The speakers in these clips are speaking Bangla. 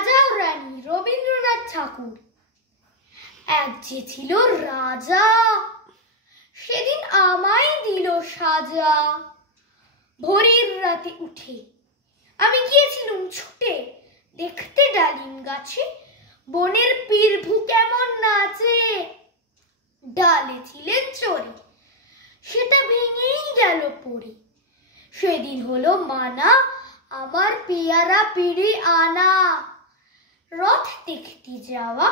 রাজা ও রানী রবীন্দ্রনাথ ঠাকুর। এক যে ছিল রাজা, সেদিন আমায় দিল সাজা। ভোরের রাতে উঠে আমি গিয়েছিলুম ছুটে দেখতে ডালিম গাছে বনের পিরভু কেমন নাচে। ডালে ছিলেন চড়ে, সেটা ভেঙেই গেল পড়ে। সেদিন হলো মানা আমার পেয়ারা পেড়ে আনা। রথ দেখতে যাওয়া,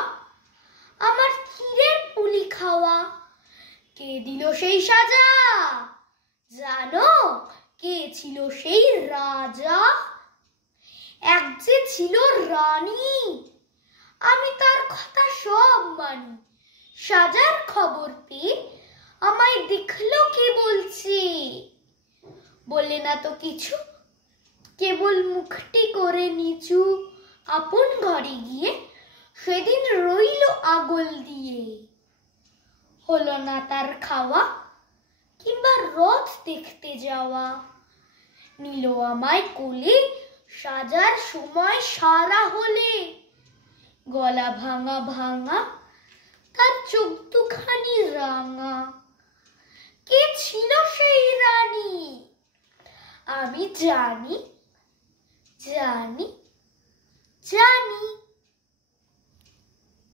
আমার ক্ষীরের পুলি খাওয়া। কে দিল সেই সাজা? জানো কে ছিল সেই রাজা? এক যে ছিল রানী, আমি তার কথা সব মানি। সাজার খবর পেয়ে আমায় দেখলো কে বলছে, বললে না তো কিছু, কেবল মুখটি করে নিচু। আপন ঘরে গিয়ে সেদিন রইল আগল দিয়ে। হলো না তার খাওয়া কিংবা রথ দেখতে যাওয়া। নিল আমায় কোলে সাজার সময় সারা হলে। গলা ভাঙা ভাঙা, তার চোখ দুখানি রাঙা। কে ছিল সেই রানী? আমি জানি জানি জানি।